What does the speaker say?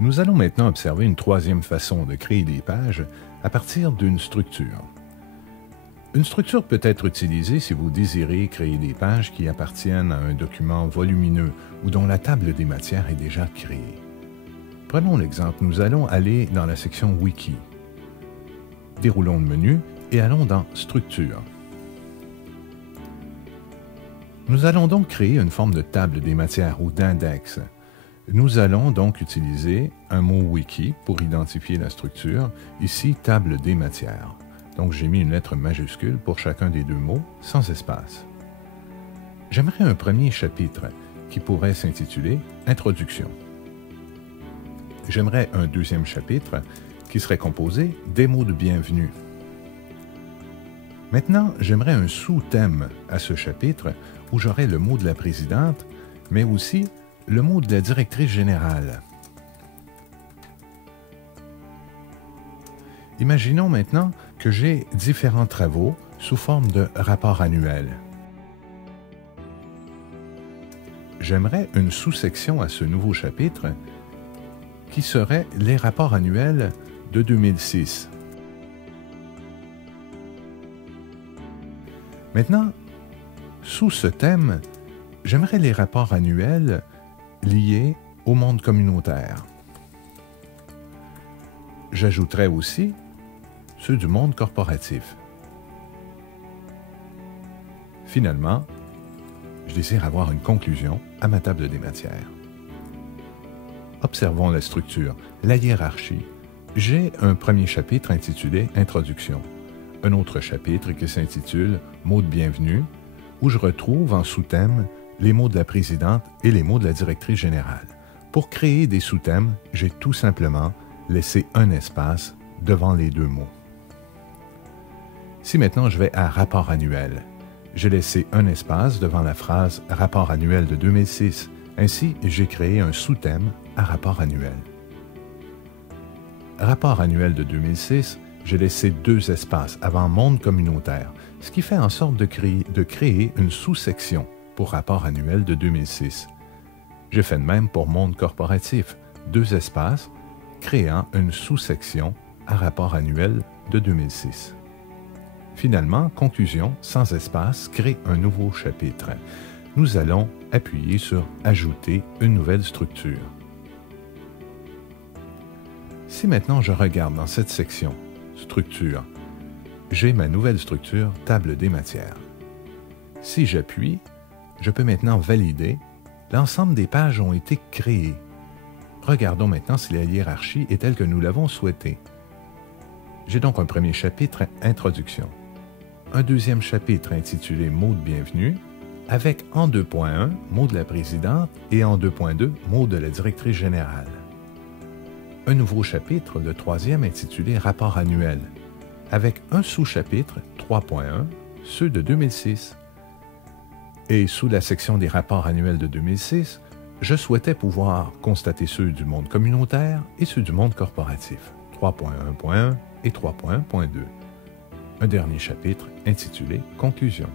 Nous allons maintenant observer une troisième façon de créer des pages à partir d'une structure. Une structure peut être utilisée si vous désirez créer des pages qui appartiennent à un document volumineux ou dont la table des matières est déjà créée. Prenons l'exemple, nous allons aller dans la section Wiki. Déroulons le menu et allons dans Structure. Nous allons donc créer une forme de table des matières ou d'index. Nous allons donc utiliser un mot Wiki pour identifier la structure, ici table des matières. Donc j'ai mis une lettre majuscule pour chacun des deux mots, sans espace. J'aimerais un premier chapitre qui pourrait s'intituler Introduction. J'aimerais un deuxième chapitre qui serait composé des mots de bienvenue. Maintenant, j'aimerais un sous-thème à ce chapitre où j'aurais le mot de la présidente, mais aussi le mot de la directrice générale. Imaginons maintenant que j'ai différents travaux sous forme de rapport annuel. J'aimerais une sous-section à ce nouveau chapitre qui serait les rapports annuels de 2006. Maintenant, sous ce thème, j'aimerais les rapports annuels liés au monde communautaire. J'ajouterais aussi ceux du monde corporatif. Finalement, je désire avoir une conclusion à ma table des matières. Observons la structure, la hiérarchie. J'ai un premier chapitre intitulé Introduction, un autre chapitre qui s'intitule Mots de bienvenue, où je retrouve en sous-thème les mots de la présidente et les mots de la directrice générale. Pour créer des sous-thèmes, j'ai tout simplement laissé un espace devant les deux mots. Si maintenant je vais à Rapport annuel, j'ai laissé un espace devant la phrase Rapport annuel de 2006. Ainsi, j'ai créé un sous-thème à Rapport annuel. Rapport annuel de 2006, j'ai laissé deux espaces avant Monde communautaire, ce qui fait en sorte de créer une sous-section pour Rapport annuel de 2006. J'ai fait de même pour Monde corporatif, deux espaces, créant une sous-section à Rapport annuel de 2006. Finalement, conclusion, sans espace, crée un nouveau chapitre. Nous allons appuyer sur « Ajouter une nouvelle structure ». Si maintenant je regarde dans cette section « Structure », j'ai ma nouvelle structure « Table des matières ». Si j'appuie, je peux maintenant valider l'ensemble des pages ont été créées. Regardons maintenant si la hiérarchie est telle que nous l'avons souhaité. J'ai donc un premier chapitre « Introduction », un deuxième chapitre intitulé « Mots de bienvenue », avec en 2.1 « Mots de la présidente » et en 2.2 « Mots de la directrice générale ». Un nouveau chapitre, le troisième intitulé « Rapport annuel », avec un sous-chapitre 3.1, ceux de 2006. Et sous la section des rapports annuels de 2006, je souhaitais pouvoir constater ceux du monde communautaire et ceux du monde corporatif, 3.1.1 et 3.1.2. Un dernier chapitre intitulé « Conclusion ».